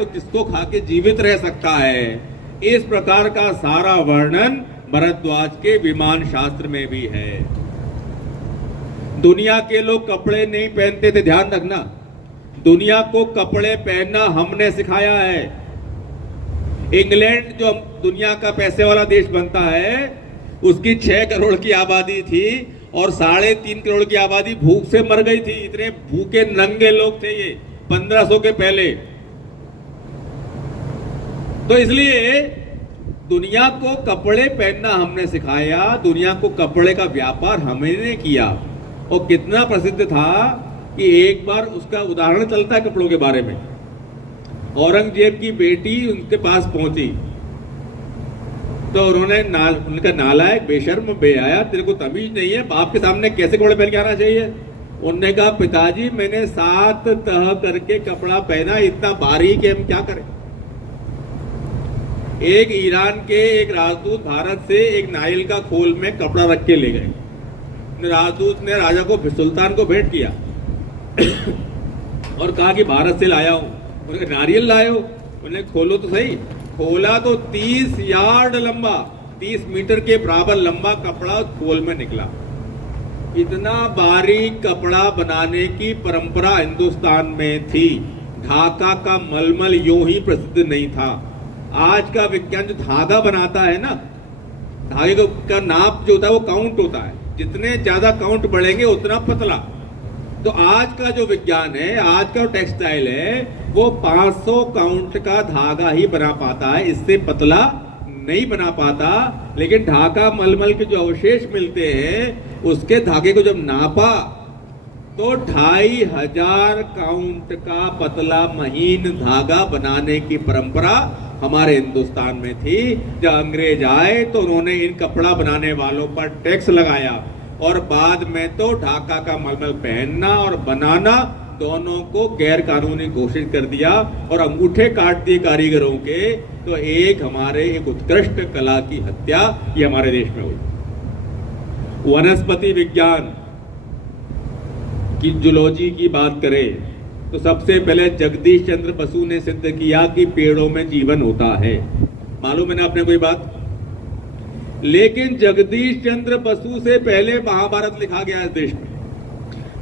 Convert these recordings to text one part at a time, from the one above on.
तो किसको खा के जीवित रह सकता है। इस प्रकार का सारा वर्णन भरद्वाज के विमान शास्त्र में भी है। दुनिया के लोग कपड़े नहीं पहनते थे, ध्यान रखना, दुनिया को कपड़े पहनना हमने सिखाया है। इंग्लैंड जो दुनिया का पैसे वाला देश बनता है, उसकी 6 करोड़ की आबादी थी और 3.5 करोड़ की आबादी भूख से मर गई थी। इतने भूखे नंगे लोग थे ये 1500 के पहले। तो इसलिए दुनिया को कपड़े पहनना हमने सिखाया, दुनिया को कपड़े का व्यापार हमने किया। और कितना प्रसिद्ध था कि एक बार उसका उदाहरण चलता है कपड़ों के बारे में। औरंगजेब की बेटी उनके पास पहुंची तो उन्होंने उनका नालायक, बेशर्म, बेहया, तेरे को तमीज नहीं है, बाप के सामने कैसे कपड़े पहन के आना चाहिए। उन्होंने कहा, पिताजी मैंने 7 तह करके कपड़ा पहना, इतना बारीक है, हम क्या करें। एक ईरान के एक राजदूत भारत से एक नाइल का खोल में कपड़ा रख के ले गए। राजदूत ने राजा को, सुल्तान को भेंट किया और कहा कि भारत से लाया हूं। उन्होंने नारियल लाए हो? उन्हें खोलो तो सही। खोला तो 30 यार्ड लंबा, 30 मीटर के बराबर लंबा कपड़ा खोल में निकला। इतना बारीक कपड़ा बनाने की परंपरा हिंदुस्तान में थी। ढाका का मलमल यूं ही प्रसिद्ध नहीं था। आज का विज्ञान जो धागा बनाता है ना, धागे का नाप जो होता है वो काउंट होता है, जितने ज्यादा काउंट बढ़ेंगे उतना पतला। तो आज का जो विज्ञान है, आज का टेक्सटाइल है, वो 500 काउंट का धागा ही बना पाता है, इससे पतला नहीं बना पाता। लेकिन ढाका मलमल के जो अवशेष मिलते हैं, उसके धागे को जब नापा तो 2500 काउंट का पतला महीन धागा बनाने की परंपरा हमारे हिंदुस्तान में थी। जब अंग्रेज आए तो उन्होंने इन कपड़ा बनाने वालों पर टैक्स लगाया और बाद में तो ढाका का मलमल पहनना और बनाना दोनों को गैर कानूनी घोषित कर दिया और अंगूठे काट दिए कारीगरों के। तो एक उत्कृष्ट कला की हत्या ये हमारे देश में हुई। वनस्पति विज्ञान की जूलॉजी की बात करें तो सबसे पहले जगदीश चंद्र बसु ने सिद्ध किया कि पेड़ों में जीवन होता है। मालूम है ना आपने कोई बात? लेकिन जगदीश चंद्र बसु से पहले महाभारत लिखा गया इस देश में।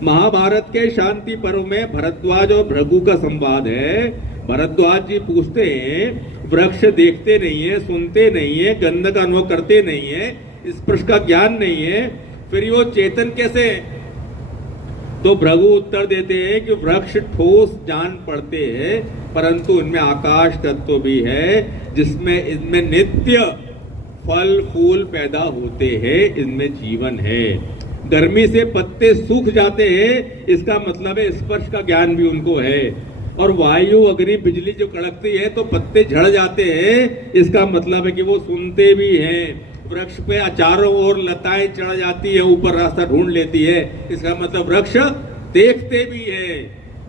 महाभारत के शांति पर्व में भरद्वाज और भृगु का संवाद है। भरद्वाज जी पूछते हैं, वृक्ष देखते नहीं है, सुनते नहीं है, गंध का अनुभव करते नहीं है, स्पर्श का ज्ञान नहीं है, फिर वो चेतन कैसे है? तो भृगु उत्तर देते हैं कि वृक्ष ठोस जान पड़ते हैं, परंतु इनमें आकाश तत्व भी है, जिसमें इनमें नित्य फल फूल पैदा होते हैं, इनमें जीवन है। गर्मी से पत्ते सूख जाते हैं, इसका मतलब है स्पर्श का ज्ञान भी उनको है। और वायु, अग्नि, बिजली जो कड़कती है तो पत्ते झड़ जाते हैं, इसका मतलब है कि वो सुनते भी हैं। वृक्ष पे चारों ओर लताएं चढ़ जाती है, ऊपर रास्ता ढूंढ लेती है, इसका मतलब वृक्ष देखते भी है।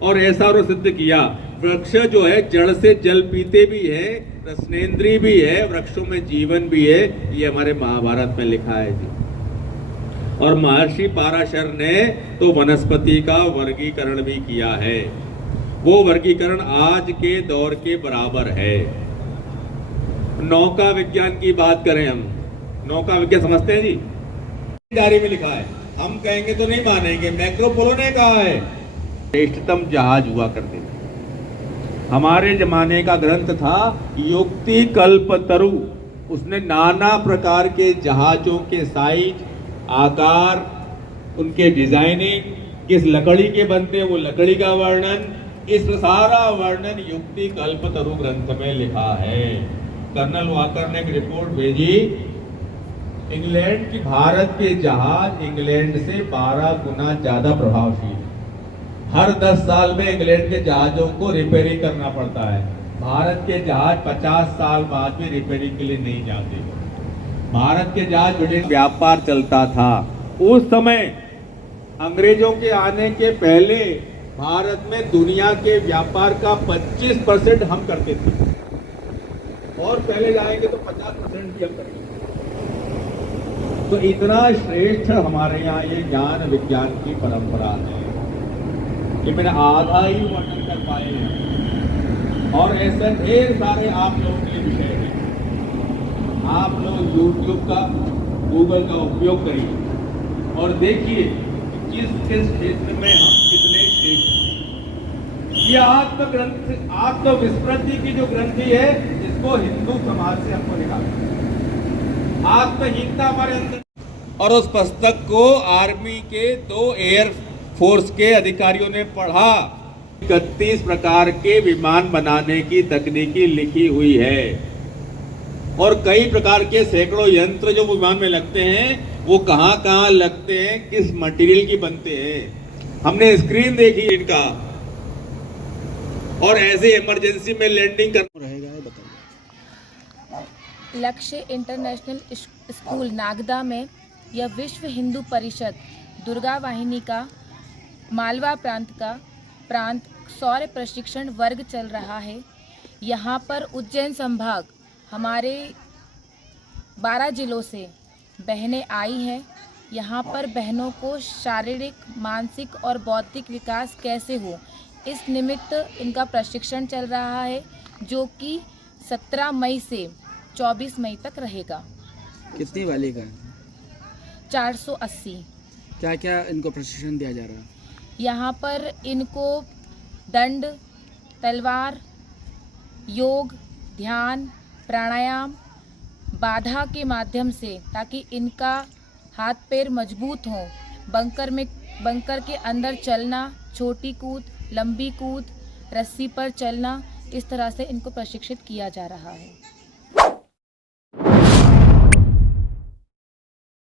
और ऐसा और सिद्ध किया, वृक्ष जो है जड़ से जल पीते भी है, रसनेंद्री भी है, वृक्षों में जीवन भी है, ये हमारे महाभारत में लिखा है जी। और महर्षि पाराशर ने तो वनस्पति का वर्गीकरण भी किया है। वो वर्गीकरण आज के दौर के बराबर है। नौका विज्ञान की बात करें हम, नौका विज्ञान समझते हैं जी, डायरी में लिखा है, हम कहेंगे तो नहीं मानेंगे, मैक्रोपोलो ने कहा है श्रेष्ठतम जहाज हुआ करते थे। हमारे जमाने का ग्रंथ था युक्ति कल्पतरु, उसने नाना प्रकार के जहाजों के साइज, आकार, उनके डिजाइनिंग, किस लकड़ी के बनते हैं वो लकड़ी का वर्णन, इस सारा वर्णन युक्ति कल्पतरु ग्रंथ में लिखा है। कर्नल वाकर ने एक रिपोर्ट भेजी, इंग्लैंड की, भारत के जहाज इंग्लैंड से 12 गुना ज्यादा प्रभावशील। हर 10 साल में इंग्लैंड के जहाजों को रिपेयरिंग करना पड़ता है। भारत के जहाज 50 साल बाद भी रिपेयरिंग के लिए नहीं जाते। भारत के जहाज ब्रिटेन व्यापार चलता था। उस समय अंग्रेजों के आने के पहले भारत में दुनिया के व्यापार का 25% हम करते थे, और पहले जाएंगे तो 50% भी हम करेंगे। तो इतना श्रेष्ठ हमारे यहाँ ये ज्ञान विज्ञान की परंपरा है कि मैंने आधा ही वर्णन कर पाए हैं। और ऐसे ढेर सारे आप लोगों के लिए विषय हैं। आप लोग YouTube का, गूगल का उपयोग करिए और देखिए कि किस किस क्षेत्र में हम कितने श्रेष्ठ हैं। ये आत्मग्रंथ, आत्मविस्मृति की जो ग्रंथि है, इसको हिंदू समाज से हमको निकालना। आत्महीनता हमारे अंदर, और उस पुस्तक को आर्मी के 2 एयर फोर्स के अधिकारियों ने पढ़ा। 31 प्रकार के विमान बनाने की तकनीकी लिखी हुई है और कई प्रकार के सैकड़ों यंत्र जो विमान में लगते हैं वो कहां कहां लगते हैं, किस मटेरियल की बनते हैं, हमने स्क्रीन देखी इनका। और ऐसे इमरजेंसी में लैंडिंग कर रहेगा, बताइए। लक्ष्य इंटरनेशनल स्कूल नागदा में यह विश्व हिंदू परिषद दुर्गा वाहिनी का मालवा प्रांत सौर्य प्रशिक्षण वर्ग चल रहा है। यहाँ पर उज्जैन संभाग हमारे 12 जिलों से बहनें आई हैं। यहाँ पर बहनों को शारीरिक, मानसिक और बौद्धिक विकास कैसे हो, इस निमित्त इनका प्रशिक्षण चल रहा है, जो कि 17 मई से 24 मई तक रहेगा। कितनी वाली का? 480। क्या क्या इनको प्रशिक्षण दिया जा रहा है? यहाँ पर इनको दंड, तलवार, योग, ध्यान, प्राणायाम, बाधा के माध्यम से, ताकि इनका हाथ पैर मजबूत हों, बंकर के अंदर चलना, छोटी कूद, लंबी कूद, रस्सी पर चलना, इस तरह से इनको प्रशिक्षित किया जा रहा है।